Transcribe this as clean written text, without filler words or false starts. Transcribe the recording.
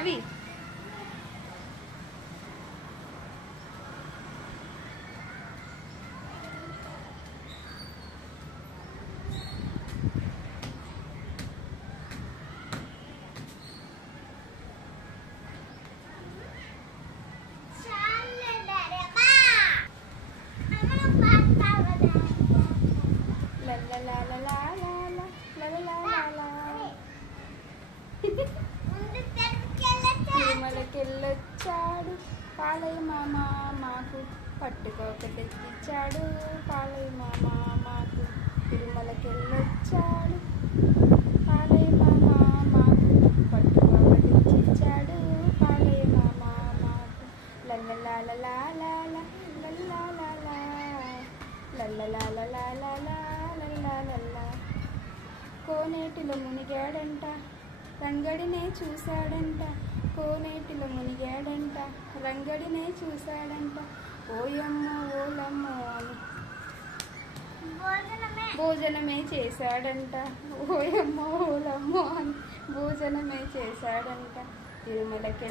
అవి తిరుమలకెళ్ళొచ్చాడు పాలయ్య మామ మాకు పట్టుకోక తెచ్చిచ్చాడు పాలయ్య మామ మాకు తిరుమలకెళ్ళొచ్చాడు పాలయ్య మామ మాకు పట్టుకోక తెచ్చిచ్చాడు పాలయ్య మామ మాకు లల్లలాలలాలా లల్లాలాలా లల్లలాలలాలా కోనేటిలో మునిగాడంట రంగడినే చూశాడంట కోనేటిలో మునిగాడంట రంగడినే చూశాడంట ఓయమ్మ ఓలమ్మో అని భోజనమే చేశాడంట ఓయమ్మ ఓలమ్మో అని భోజనమే చేశాడంట తిరుమలకి